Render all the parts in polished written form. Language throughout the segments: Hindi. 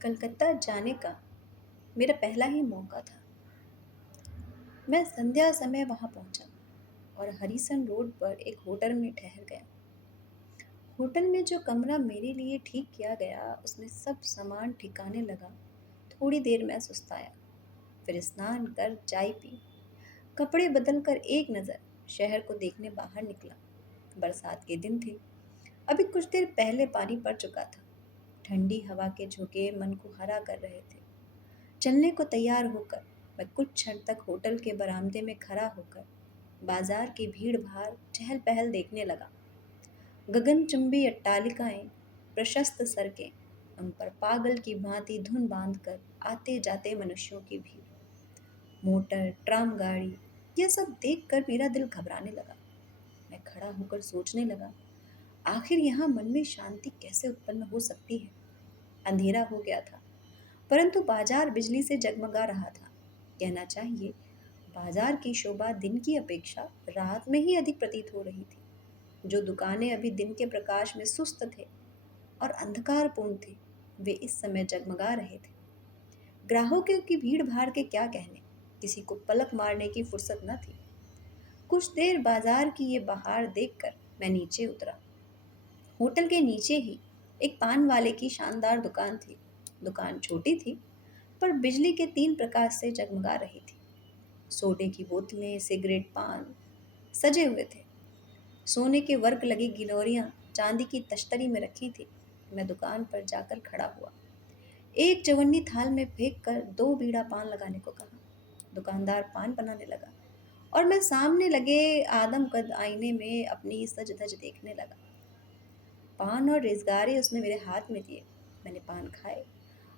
कलकत्ता जाने का मेरा पहला ही मौका था। मैं संध्या समय वहां पहुंचा और हरिसन रोड पर एक होटल में ठहर गया। होटल में जो कमरा मेरे लिए ठीक किया गया उसमें सब सामान ठिकाने लगा। थोड़ी देर मैं सुस्ताया, फिर स्नान कर चाय पी, कपड़े बदल कर एक नज़र शहर को देखने बाहर निकला। बरसात के दिन थे। अभी कुछ देर पहले पानी पड़ चुका था। ठंडी हवा के झोंके मन को हरा कर रहे थे। चलने को तैयार होकर मैं कुछ क्षण तक होटल के बरामदे में खड़ा होकर बाजार की भीड़ भाड़ चहल पहल देखने लगा। गगनचुंबी अट्टालिकाएं, प्रशस्त सड़कें, उन पर पागल की भांति धुन बांधकर आते जाते मनुष्यों की भीड़, मोटर ट्राम गाड़ी, यह सब देखकर मेरा दिल घबराने लगा। मैं खड़ा होकर सोचने लगा, आखिर यहाँ मन में शांति कैसे उत्पन्न हो सकती है। अंधेरा हो गया था, परंतु बाजार बिजली से जगमगा रहा था। कहना चाहिए, बाजार की शोभा दिन की अपेक्षा रात में ही अधिक प्रतीत हो रही थी। जो दुकानें अभी दिन के प्रकाश में सुस्त थे और अंधकारपूर्ण थे, वे इस समय जगमगा रहे थे। ग्राहकों की भीड़ भाड़ के क्या कहने, किसी को पलक मारने की फुर्सत न थी। कुछ देर बाजार की ये बहार देखकर मैं नीचे उतरा। होटल के नीचे ही एक पान वाले की शानदार दुकान थी। दुकान छोटी थी, पर बिजली के तीन प्रकाश से जगमगा रही थी। सोडे की बोतलें, सिगरेट, पान सजे हुए थे। सोने के वर्क लगी गिलोरियां चांदी की तश्तरी में रखी थी। मैं दुकान पर जाकर खड़ा हुआ। एक चवन्नी थाल में फेंक कर दो बीड़ा पान लगाने को कहा। दुकानदार पान बनाने लगा और मैं सामने लगे आदमकद आईने में अपनी सज धज देखने लगा। पान और रेजगारे उसने मेरे हाथ में दिए। मैंने पान खाए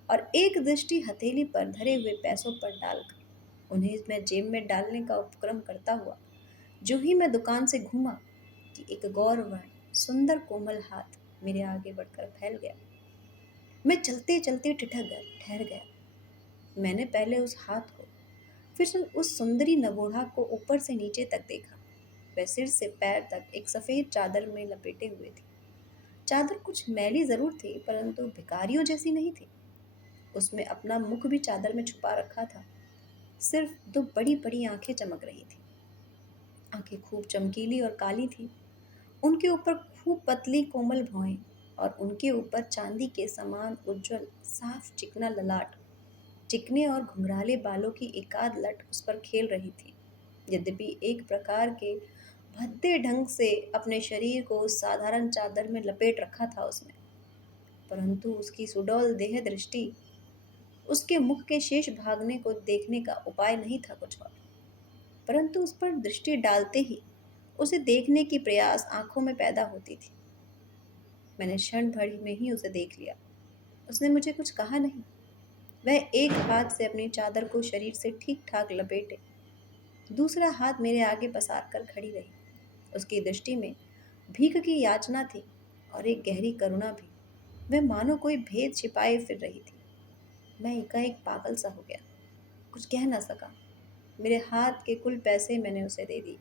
और एक दृष्टि हथेली पर धरे हुए पैसों पर डालकर उन्हें मैं जेब में डालने का उपक्रम करता हुआ जो ही मैं दुकान से घूमा कि एक गौरवर्ण सुंदर कोमल हाथ मेरे आगे बढ़कर फैल गया। मैं चलते चलते ठहर गया। मैंने पहले उस हाथ को, फिर उस सुंदरी नवोढ़ा को ऊपर से नीचे तक देखा। वह सिर से पैर तक एक सफेद चादर में लपेटे हुए थी। चादर कुछ मैली जरूर थी, परंतु भिखारियों जैसी नहीं थी। उसमें अपना मुख भी चादर में छुपा रखा था। सिर्फ दो बड़ी बड़ी आंखें चमक रही थी। आंखें खूब चमकीली और काली थी। उनके ऊपर खूब पतली कोमल भौहें और उनके ऊपर चांदी के समान उज्जवल साफ चिकना ललाट। चिकने और घुंघराले बालों की एकाध लट उस पर खेल रही थी। यद्यपि एक प्रकार के भद्दे ढंग से अपने शरीर को उस साधारण चादर में लपेट रखा था उसने, परंतु उसकी सुडौल देह दृष्टि, उसके मुख के शेष भागने को देखने का उपाय नहीं था कुछ और। परंतु उस पर दृष्टि डालते ही उसे देखने की प्रयास आंखों में पैदा होती थी। मैंने क्षण भर में ही उसे देख लिया। उसने मुझे कुछ कहा नहीं। वह एक हाथ से अपनी चादर को शरीर से ठीक ठाक लपेटे, दूसरा हाथ मेरे आगे पसार कर खड़ी रही। उसकी दृष्टि में भीख की याचना थी और एक गहरी करुणा भी। वह मानो कोई भेद छिपाए फिर रही थी। मैं एकाएक पागल सा हो गया, कुछ कह न सका। मेरे हाथ के कुल पैसे मैंने उसे दे दिए।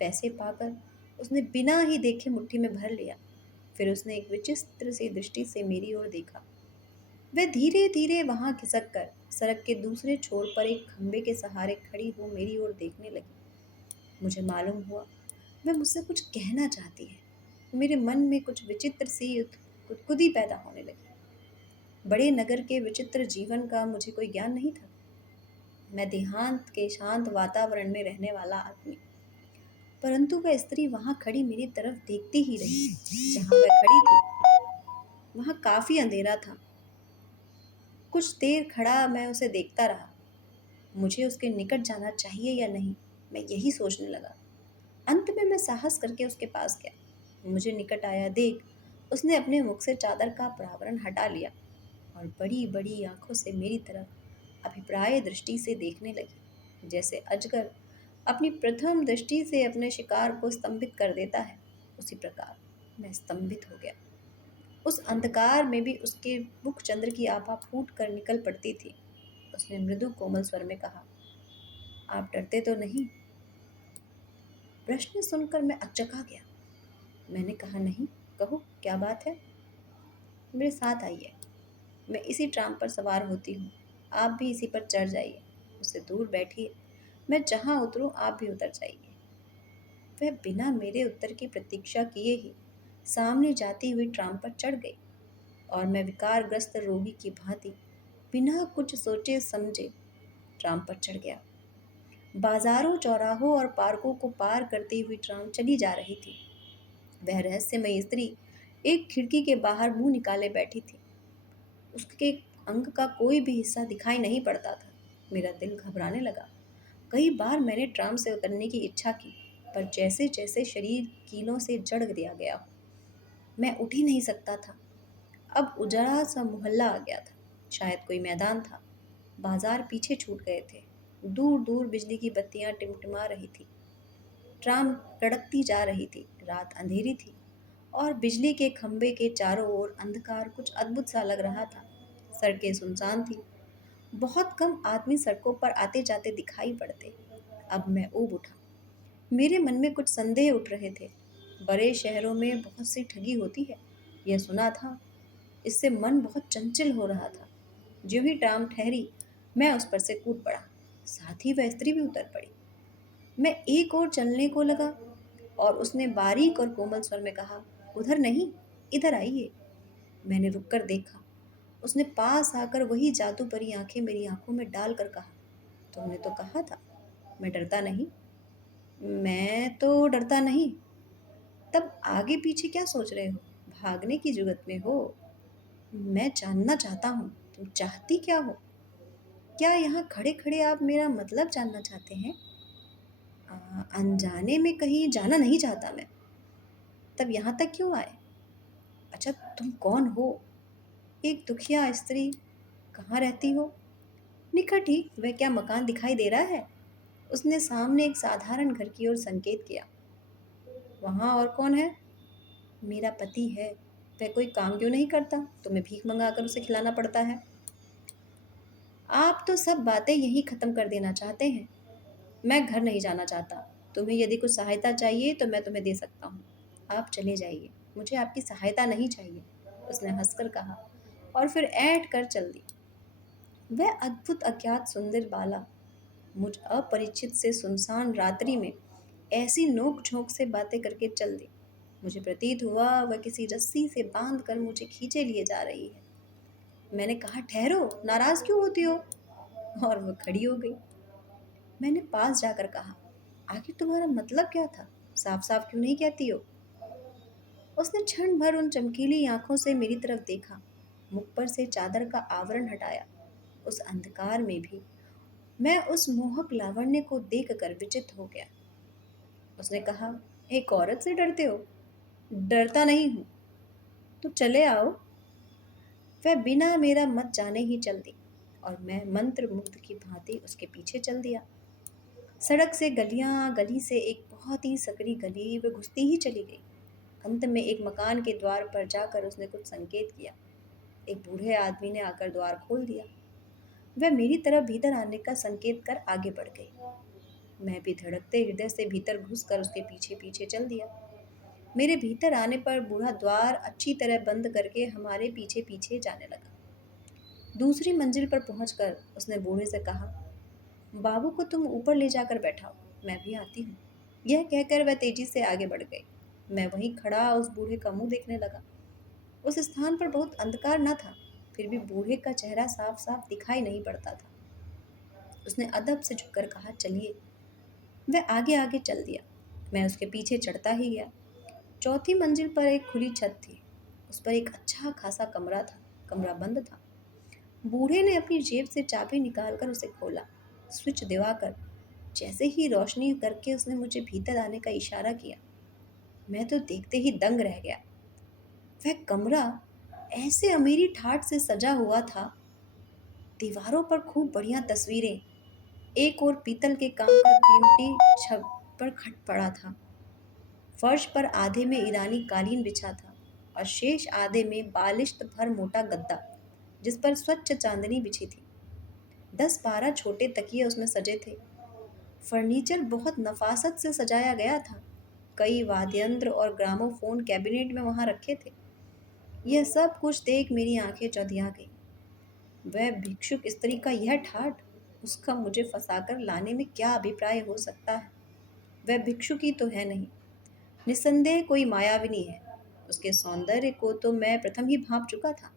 पैसे पाकर उसने बिना ही देखे मुट्ठी में भर लिया। फिर उसने एक विचित्र सी दृष्टि से मेरी ओर देखा। वह धीरे धीरे वहां खिसक कर सड़क के दूसरे छोर पर एक खंबे के सहारे खड़ी हो मेरी ओर देखने लगी। मुझे मालूम हुआ वह मुझसे कुछ कहना चाहती है। मेरे मन में कुछ विचित्र सी कुदकुदी पैदा होने लगी। बड़े नगर के विचित्र जीवन का मुझे कोई ज्ञान नहीं था। मैं देहात के शांत वातावरण में रहने वाला आदमी, परंतु वह स्त्री वहां खड़ी मेरी तरफ देखती ही रही। जहां वह खड़ी थी वहां काफी अंधेरा था। कुछ देर खड़ा मैं उसे देखता रहा। मुझे उसके निकट जाना चाहिए या नहीं, मैं यही सोचने लगा। अंत में मैं साहस करके उसके पास गया। मुझे निकट आया देख उसने अपने मुख से चादर का प्रावरण हटा लिया और बड़ी बड़ी आंखों से मेरी तरफ अभिप्राय दृष्टि से देखने लगी, जैसे अजगर अपनी प्रथम दृष्टि से अपने शिकार को स्तंभित कर देता है। उसी प्रकार मैं स्तंभित हो गया। उस अंधकार में भी उसके मुख चंद्र की आभा फूट कर निकल पड़ती थी। उसने मृदु कोमल स्वर में कहा, आप डरते तो नहीं? प्रश्न सुनकर मैं अचका गया। मैंने कहा, नहीं, कहो क्या बात है। मेरे साथ आइए। मैं इसी ट्राम पर सवार होती हूँ। आप भी इसी पर चढ़ जाइए, मुझसे दूर बैठिए। मैं जहाँ उतरूँ आप भी उतर जाइए। वह बिना मेरे उत्तर की प्रतीक्षा किए ही सामने जाती हुई ट्राम पर चढ़ गई और मैं विकारग्रस्त रोगी की भांति बिना कुछ सोचे समझे ट्राम पर चढ़ गया। बाजारों, चौराहों और पार्कों को पार करती हुई ट्राम चली जा रही थी। वह रहस्यमयी स्त्री एक खिड़की के बाहर मुंह निकाले बैठी थी। उसके अंग का कोई भी हिस्सा दिखाई नहीं पड़ता था। मेरा दिल घबराने लगा। कई बार मैंने ट्राम से उतरने की इच्छा की, पर जैसे जैसे शरीर कीलों से जड़ दिया गया, मैं उठ ही नहीं सकता था। अब उजड़ा सा मोहल्ला आ गया था। शायद कोई मैदान था। बाजार पीछे छूट गए थे। दूर दूर बिजली की बत्तियां टिमटिमा रही थी। ट्राम कड़कती जा रही थी। रात अंधेरी थी और बिजली के खंभे के चारों ओर अंधकार कुछ अद्भुत सा लग रहा था। सड़कें सुनसान थी। बहुत कम आदमी सड़कों पर आते जाते दिखाई पड़ते। अब मैं ऊब उठा। मेरे मन में कुछ संदेह उठ रहे थे। बड़े शहरों में बहुत सी ठगी होती है, यह सुना था। इससे मन बहुत चंचल हो रहा था। ज्यों ही ट्राम ठहरी, मैं उस पर से कूद पड़ा। साथ ही वह स्त्री भी उतर पड़ी। मैं एक और चलने को लगा और उसने बारीक और कोमल स्वर में कहा, उधर नहीं, इधर आइए। मैंने रुककर देखा। उसने पास आकर वही जादू भरी आंखें मेरी आंखों में डालकर कहा, तुमने तो कहा था मैं डरता नहीं। मैं तो डरता नहीं। तब आगे पीछे क्या सोच रहे हो? भागने की जुगत में हो? मैं जानना चाहता हूँ, तुम चाहती क्या हो? क्या यहाँ खड़े खड़े आप मेरा मतलब जानना चाहते हैं? अनजाने में कहीं जाना नहीं चाहता मैं। तब यहाँ तक क्यों आए? अच्छा, तुम कौन हो? एक दुखिया स्त्री। कहाँ रहती हो? निकट ही। वह क्या मकान दिखाई दे रहा है? उसने सामने एक साधारण घर की ओर संकेत किया। वहाँ और कौन है? मेरा पति है। वह कोई काम क्यों नहीं करता? तुम्हें भीख मंगाकर उसे खिलाना पड़ता है। आप तो सब बातें यहीं ख़त्म कर देना चाहते हैं। मैं घर नहीं जाना चाहता। तुम्हें यदि कुछ सहायता चाहिए तो मैं तुम्हें दे सकता हूँ। आप चले जाइए, मुझे आपकी सहायता नहीं चाहिए, उसने हंसकर कहा और फिर ऐंठ कर चल दी। वह अद्भुत अज्ञात सुंदर बाला मुझ अपरिचित से सुनसान रात्रि में ऐसी नोक झोंक से बातें करके चल दी। मुझे प्रतीत हुआ वह किसी रस्सी से बांध कर मुझे खींचे लिए जा रही है। मैंने कहा, ठहरो, नाराज क्यों होती हो? और वह खड़ी हो गई। मैंने पास जाकर कहा, आखिर तुम्हारा मतलब क्या था? साफ साफ क्यों नहीं कहती हो? उसने क्षण भर उन चमकीली आंखों से मेरी तरफ देखा, मुख पर से चादर का आवरण हटाया। उस अंधकार में भी मैं उस मोहक लावण्य को देखकर विचित्र हो गया। उसने कहा, एक औरत से डरते हो? डरता नहीं हूँ। तो चले आओ। वह बिना मेरा मत जाने ही चल दी और मैं मंत्र मुग्ध की भांति उसके पीछे चल दिया। सड़क से गलियां, गली से एक बहुत ही सकरी गली, वह घुसती ही चली गई। अंत में एक मकान के द्वार पर जाकर उसने कुछ संकेत किया। एक बूढ़े आदमी ने आकर द्वार खोल दिया। वह मेरी तरफ भीतर आने का संकेत कर आगे बढ़ गई। मैं भी धड़कते हृदय से भीतर घुसकर उसके पीछे पीछे चल दिया। मेरे भीतर आने पर बूढ़ा द्वार अच्छी तरह बंद करके हमारे पीछे पीछे जाने लगा। दूसरी मंजिल पर पहुंचकर उसने बूढ़े से कहा, बाबू को तुम ऊपर ले जाकर बैठाओ, मैं भी आती हूँ। यह कहकर वह तेजी से आगे बढ़ गई। मैं वहीं खड़ा उस बूढ़े का मुंह देखने लगा। उस स्थान पर बहुत अंधकार न था, फिर भी बूढ़े का चेहरा साफ साफ दिखाई नहीं पड़ता था। उसने अदब से झुककर कहा, चलिए। वह आगे आगे चल दिया। मैं उसके पीछे चढ़ता ही गया। चौथी मंजिल पर एक खुली छत थी। उस पर एक अच्छा खासा कमरा था। कमरा बंद था। बूढ़े ने अपनी जेब से चाबी निकालकर उसे खोला। स्विच दबाकर जैसे ही रोशनी करके उसने मुझे भीतर आने का इशारा किया, मैं तो देखते ही दंग रह गया। वह कमरा ऐसे अमीरी ठाट से सजा हुआ था। दीवारों पर खूब बढ़िया तस्वीरें, एक और पीतल के काम का कीमती छप्पर खट पड़ा था। फर्श पर आधे में ईरानी कालीन बिछा था और शेष आधे में बालिश्त भर मोटा गद्दा, जिस पर स्वच्छ चांदनी बिछी थी। 10-12 छोटे तकिए उसमें सजे थे। फर्नीचर बहुत नफासत से सजाया गया था। कई वाद्ययंत्र और ग्रामोफोन कैबिनेट में वहां रखे थे। यह सब कुछ देख मेरी आंखें चौंधिया गई। वह भिक्षुक स्त्री का यह ठाठ, उसका मुझे फंसाकर लाने में क्या अभिप्राय हो सकता है? वह भिक्षुक ही तो है नहीं, निस्संदेह कोई मायाविनी है। उसके सौंदर्य को तो मैं प्रथम ही भांप चुका था।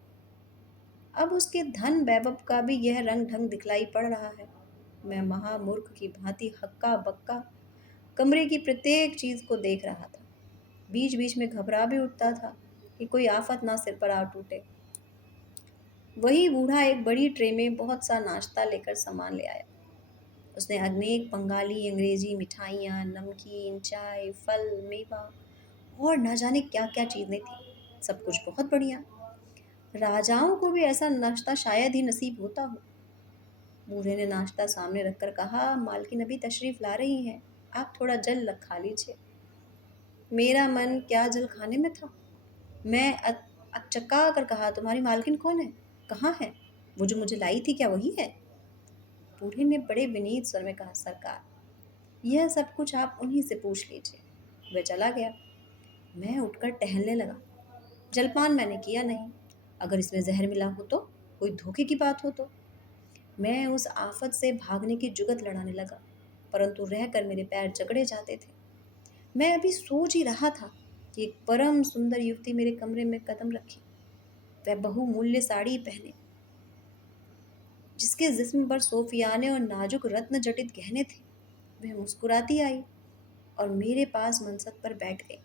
अब उसके धन वैभव का भी यह रंग ढंग दिखलाई पड़ रहा है। मैं महामूर्ख की भांति हक्का बक्का कमरे की प्रत्येक चीज को देख रहा था। बीच बीच में घबरा भी उठता था कि कोई आफत ना सिर पर आ टूटे। वही बूढ़ा एक बड़ी ट्रे में बहुत सा नाश्ता लेकर सामान ले आया। उसने अनेक बंगाली अंग्रेजी मिठाइयाँ, नमकीन, चाय, फल, मेवा और न जाने क्या क्या चीजें थी। सब कुछ बहुत बढ़िया। राजाओं को भी ऐसा नाश्ता शायद ही नसीब होता हो। बूढ़े ने नाश्ता सामने रखकर कहा, मालकिन अभी तशरीफ ला रही हैं, आप थोड़ा जल खा लीजिए। मेरा मन क्या जल खाने में था। मैं अचका कर कहा, तुम्हारी मालकिन कौन है, कहाँ है? वो जो मुझे लाई थी, क्या वही है? बूढ़े ने बड़े विनीत स्वर में कहा, सरकार, यह सब कुछ आप उन्हीं से पूछ लीजिए। वह चला गया। मैं उठकर टहलने लगा। जलपान मैंने किया नहीं। अगर इसमें जहर मिला हो तो, कोई धोखे की बात हो तो। मैं उस आफत से भागने की जुगत लड़ाने लगा, परंतु रहकर मेरे पैर जकड़े जाते थे। मैं अभी सोच ही रहा था कि एक परम सुंदर युवती मेरे कमरे में कदम रखी। वह बहुमूल्य साड़ी पहने, जिसके जिस्म पर सोफियाने और नाजुक रत्न जटित गहने थे। वह मुस्कुराती आई और मेरे पास मनसद पर बैठ गई।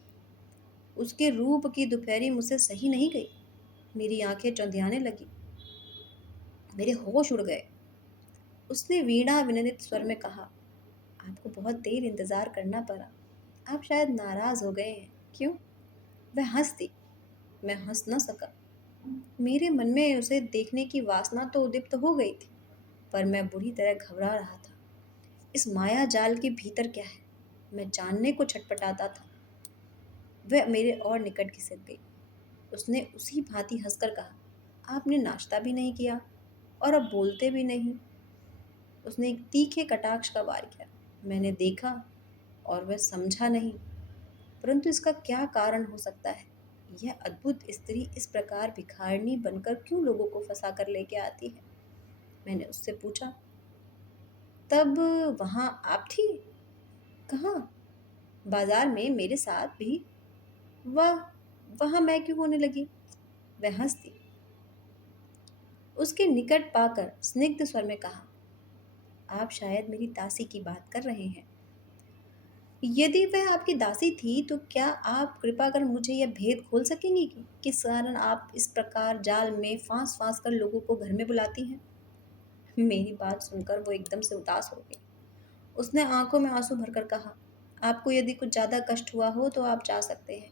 उसके रूप की दोपहरी मुझसे सही नहीं गई। मेरी आंखें चौंधियाने लगी, मेरे होश उड़ गए। उसने वीणा विनोदित स्वर में कहा, आपको बहुत देर इंतजार करना पड़ा, आप शायद नाराज हो गए हैं, क्यों? वह हंस दी। मैं हंस न सका। मेरे मन में उसे देखने की वासना तो उद्दीप्त हो गई थी, पर मैं बुरी तरह घबरा रहा था। इस माया जाल के भीतर क्या है, मैं जानने को छटपटाता था। वह मेरे और निकट खिसक गई। उसने उसी भांति हंसकर कहा, आपने नाश्ता भी नहीं किया और अब बोलते भी नहीं। उसने एक तीखे कटाक्ष का वार किया। मैंने देखा और वह समझा नहीं, परंतु इसका क्या कारण हो सकता है? यह अद्भुत स्त्री इस प्रकार भिखारिणी बनकर क्यों लोगों को फंसा कर लेके आती है? मैंने उससे पूछा। तब वहां आप थी? कहाँ? बाजार में मेरे साथ भी? वह वहां मैं क्यों होने लगी? वह हंस दी। उसके निकट पाकर स्निग्ध स्वर में कहा, आप शायद मेरी दासी की बात कर रहे हैं। यदि वह आपकी दासी थी तो क्या आप कृपा कर मुझे यह भेद खोल सकेंगी कि किस कारण आप इस प्रकार जाल में फांस फांस कर लोगों को घर में बुलाती हैं? मेरी बात सुनकर वो एकदम से उदास हो गई। उसने आंखों में आंसू भरकर कहा, आपको यदि कुछ ज्यादा कष्ट हुआ हो तो आप जा सकते हैं।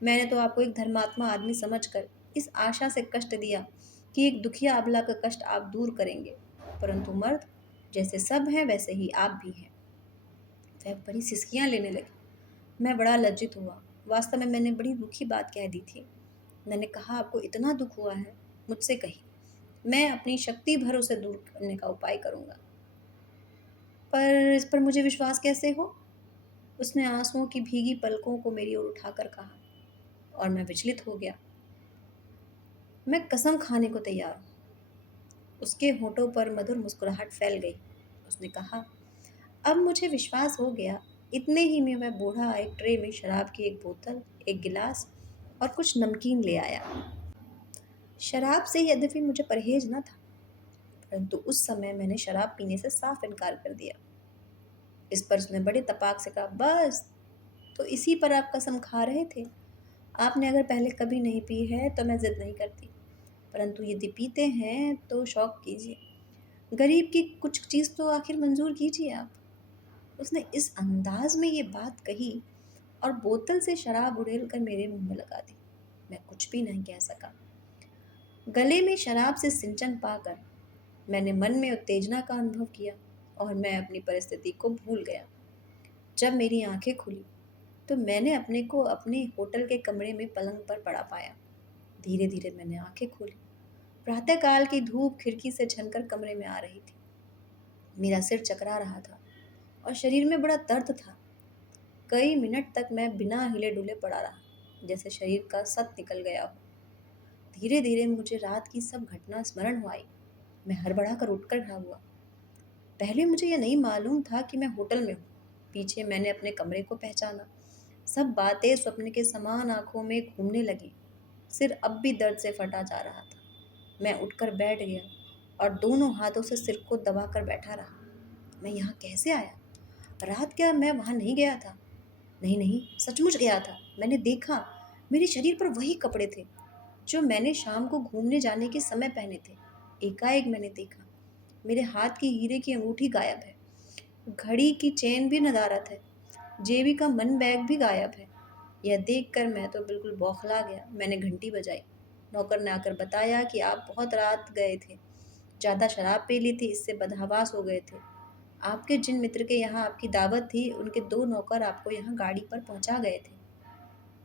मैंने तो आपको एक धर्मात्मा आदमी समझकर इस आशा से कष्ट दिया कि एक दुखिया अबला का कष्ट आप दूर करेंगे, परंतु मर्द जैसे सब हैं वैसे ही आप भी हैं। वह बड़ी सिसकियां लेने लगी। मैं बड़ा लज्जित हुआ। वास्तव में मैंने बड़ी रूखी बात कह दी थी। मैंने कहा, आपको इतना दुख हुआ है, मुझसे कही, मैं अपनी शक्ति भर उसे दूर करने का उपाय करूंगा। पर इस पर मुझे विश्वास कैसे हो? उसने आंसुओं की भीगी पलकों को मेरी ओर उठाकर कहा, और मैं विचलित हो गया। मैं कसम खाने को तैयार हूँ। उसके होठों पर मधुर मुस्कुराहट फैल गई। उसने कहा, अब मुझे विश्वास हो गया। इतने ही में वह बूढ़ा एक ट्रे में शराब की एक बोतल, एक गिलास और कुछ नमकीन ले आया। शराब से यद्यपि मुझे परहेज न था, परंतु उस समय मैंने शराब पीने से साफ इनकार कर दिया। इस पर उसने बड़े तपाक से कहा, बस, तो इसी पर आप कसम खा रहे थे? आपने अगर पहले कभी नहीं पी है तो मैं जिद नहीं करती, परंतु यदि पीते हैं तो शौक कीजिए। गरीब की कुछ चीज़ तो आखिर मंजूर कीजिए आप। उसने इस अंदाज में ये बात कही और बोतल से शराब उड़ेल कर मेरे मुंह में लगा दी। मैं कुछ भी नहीं कह सका। गले में शराब से सिंचन पाकर मैंने मन में उत्तेजना का अनुभव किया और मैं अपनी परिस्थिति को भूल गया। जब मेरी आंखें खुली तो मैंने अपने को अपने होटल के कमरे में पलंग पर पड़ा पाया। धीरे धीरे मैंने आंखें खोली। प्रातःकाल की धूप खिड़की से झनकर कमरे में आ रही थी। मेरा सिर चकरा रहा था और शरीर में बड़ा दर्द था। कई मिनट तक मैं बिना हिले डुले पड़ा रहा, जैसे शरीर का सत निकल गया हो। धीरे धीरे मुझे रात की सब घटना स्मरण हुई। मैं हड़बड़ा कर उठकर खड़ा हुआ। पहले मुझे यह नहीं मालूम था कि मैं होटल में हूँ। पीछे मैंने अपने कमरे को पहचाना। सब बातें स्वप्न के समान आंखों में घूमने लगी। सिर अब भी दर्द से फटा जा रहा था। मैं उठकर बैठ गया और दोनों हाथों से सिर को दबाकर बैठा रहा। मैं यहाँ कैसे आया? रात क्या मैं वहाँ नहीं गया था? नहीं नहीं, सचमुच गया था। मैंने देखा, मेरे शरीर पर वही कपड़े थे जो मैंने शाम को घूमने जाने के समय पहने थे। एकाएक मैंने देखा, मेरे हाथ की हीरे की अंगूठी गायब है, घड़ी की चेन भी नदारद है, जेबी का मन बैग भी गायब है। यह देखकर मैं तो बिल्कुल बौखला गया। मैंने घंटी बजाई। नौकर ने आकर बताया कि आप बहुत रात गए थे, ज़्यादा शराब पी ली थी, इससे बदहवास हो गए थे। आपके जिन मित्र के यहाँ आपकी दावत थी, उनके 2 नौकर आपको यहाँ गाड़ी पर पहुँचा गए थे।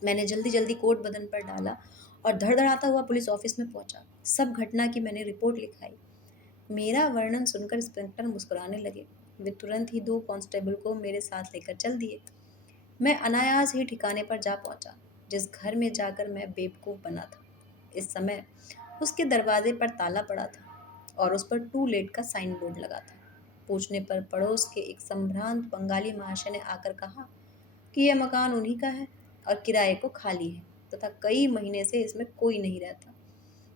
मैंने जल्दी-जल्दी कोट बदन पर डाला और धड़धड़ाता हुआ पुलिस ऑफिस में पहुँचा। सब घटना की मैंने रिपोर्ट लिखाई। मेरा वर्णन सुनकर इंस्पेक्टर मुस्कुराने लगे। वे तुरंत ही 2 कांस्टेबल को मेरे साथ लेकर चल दिए। मैं अनायास ही ठिकाने पर जा पहुँचा, जिस घर में जाकर मैं बेवकूफ़ बना था। इस समय उसके दरवाजे पर ताला पड़ा था और उस पर टू लेट का साइन बोर्ड लगा था। पूछने पर पड़ोस के एक संभ्रांत बंगाली महाशय ने आकर कहा कि यह मकान उन्हीं का है और किराए को खाली है तथा कई महीने से इसमें कोई नहीं रहता।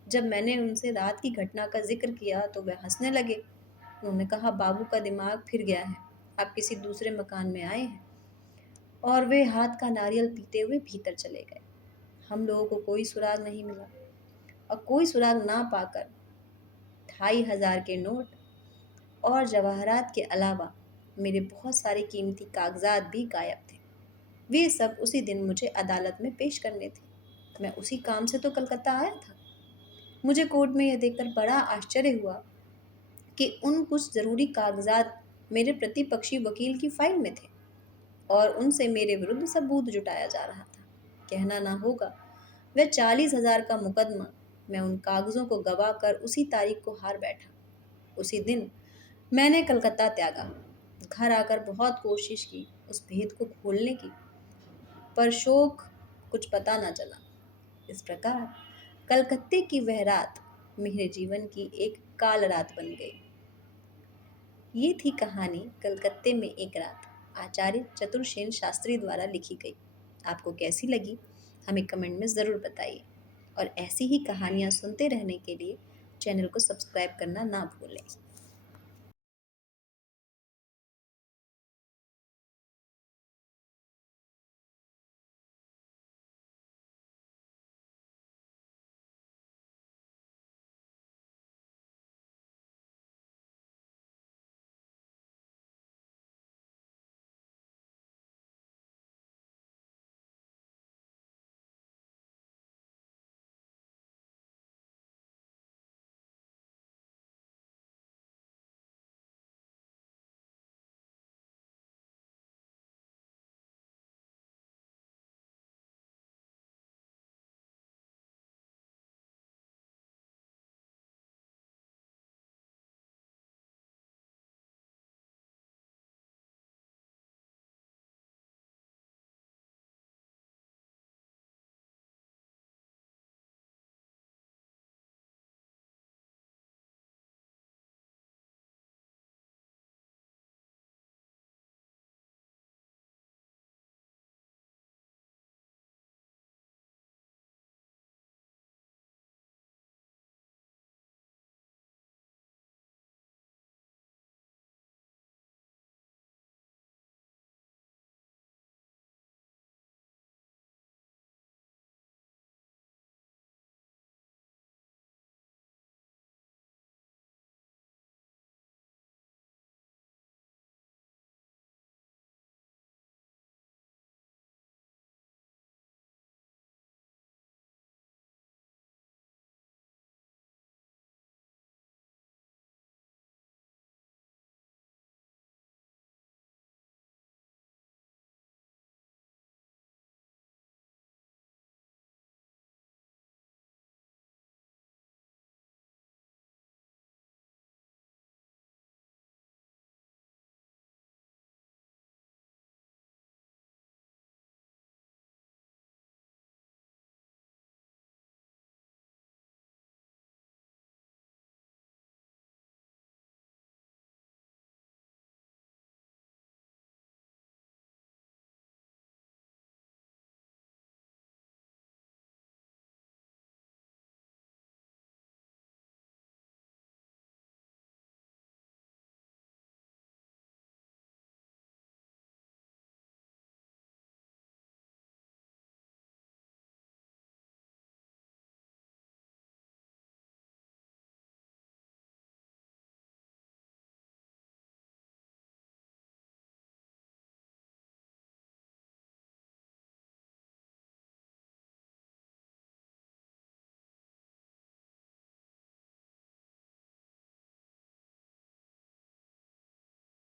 जब मैंने उनसे रात की घटना का जिक्र किया तो वे हंसने लगे। उन्होंने कहा, बाबू का दिमाग फिर गया है, आप किसी दूसरे मकान में आए हैं। और वे हाथ का नारियल पीते हुए भीतर चले गए। हम लोगों को कोई सुराग नहीं मिला और कोई सुराग ना पाकर 2,500 के नोट और जवाहरात के अलावा मेरे बहुत सारे कीमती कागजात भी गायब थे। वे सब उसी दिन मुझे अदालत में पेश करने थे। मैं उसी काम से तो कलकत्ता आया था। मुझे कोर्ट में यह देखकर बड़ा आश्चर्य हुआ कि उन कुछ ज़रूरी कागजात मेरे प्रतिपक्षी वकील की फाइल में थे और उनसे मेरे विरुद्ध सबूत जुटाया जा रहा था। कहना ना होगा, वह 40,000 का मुकदमा मैं उन कागज़ों को गवा कर उसी तारीख को हार बैठा। उसी दिन मैंने कलकत्ता त्यागा। घर आकर बहुत कोशिश की उस भेद को खोलने की, पर शोक कुछ पता न चला। इस प्रकार कलकत्ते की वह रात मेरे जीवन की एक काल रात बन गई। ये थी कहानी कलकत्ते में एक रात, आचार्य चतुरसेन शास्त्री द्वारा लिखी गई। आपको कैसी लगी हमें कमेंट में ज़रूर बताइए और ऐसी ही कहानियाँ सुनते रहने के लिए चैनल को सब्सक्राइब करना ना भूलें।